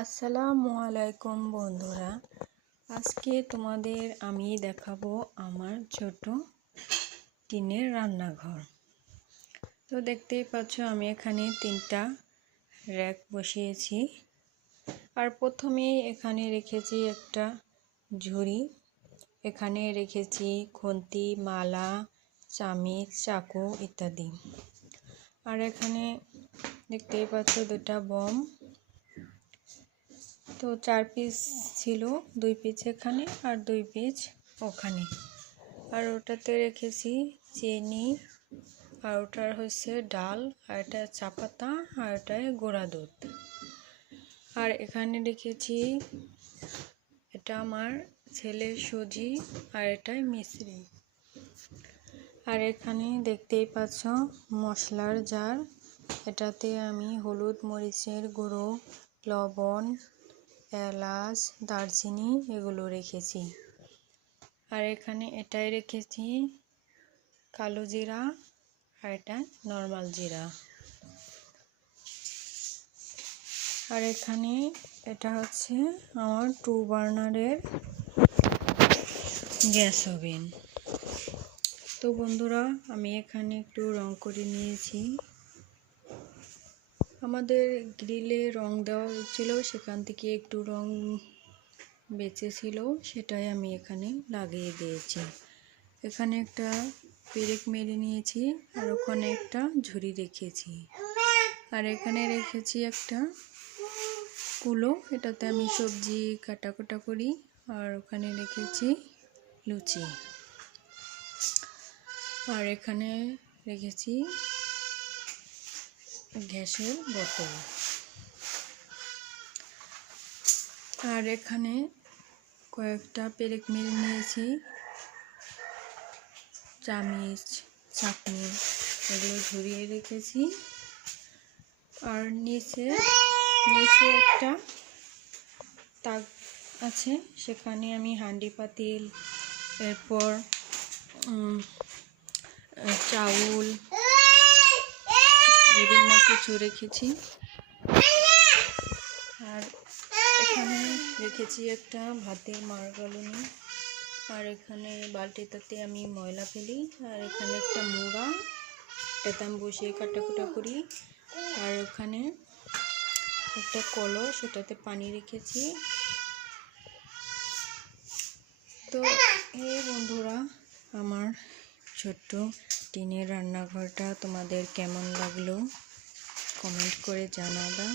আসসালামু আলাইকুম বন্ধুরা, আজকে তোমাদের আমি দেখাবো আমার ছোট টিনের রান্নাঘর। তো দেখতেই পাচ্ছ আমি এখানে 3টা র্যাক বসিয়েছি। আর প্রথমেই এখানে রেখেছি একটা ঝুড়ি, এখানে রেখেছি খুন্তি, মালা, চামিচ, চাকু ইত্যাদি। আর এখানে দেখতেই পাচ্ছ 2টা বম। তো 4 পিস ছিল, 2 পিস এখানে আর 2 পিস ওখানে। আর ওটাতে রেখেছি চিনি, আর ওটার হচ্ছে ডাল, আর এটা চা পাতা, আর এটায় গুঁড়া দুধ। আর এখানে রেখেছি এটা আমার ছেলের সুজি, আর এটাই মিশ্রি। আর এখানে দেখতেই পাচ্ছ মশলার জার, এটাতে আমি হলুদ, মরিচের গুঁড়ো, লবণ, এলাচ, দারচিনি এগুলো রেখেছি। আর এখানে এটাই রেখেছি কালো জিরা, আর এটা নর্মাল জিরা। আর এখানে এটা হচ্ছে আমার 2 বার্নারের গ্যাস ওভেন। তো বন্ধুরা, আমি এখানে একটু রং করে নিয়েছি। আমাদের গ্রিলে রং দেওয়া হচ্ছিল, সেখান থেকে একটু রং বেঁচে ছিল, সেটাই আমি এখানে লাগিয়ে দিয়েছি। এখানে একটা পেরেক মেরে নিয়েছি, আর ওখানে একটা ঝুড়ি রেখেছি। আর এখানে রেখেছি একটা কুলো, এটাতে আমি সবজি কাটাকুটা করি। আর ওখানে রেখেছি লুচি। আর এখানে রেখেছি গ্যাসের বোতল। আর এখানে কয়েকটা পেরেক মেরে নিয়েছি, চামিচ, চাটনি এগুলো ঝরিয়ে রেখেছি। আর নিচে একটা তাক আছে, সেখানে আমি হাঁডি পাতিল, এরপর চাউল বিভিন্ন কিছু রেখেছি। আর এখানে রেখেছি একটা ভাতের মাড়গালুনি। আর এখানে বালতিটাতে আমি ময়লা ফেলি। আর এখানে একটা মুড়া, এটাতে আমি বসিয়ে কাটাকুটা করি। আর ওখানে একটা কলস, সেটাতে পানি রেখেছি। তো এই বন্ধুরা, আমার ছোট্ট টিনের রান্নাঘরটা তোমাদের কেমন লাগলো কমেন্ট করে জানাবা।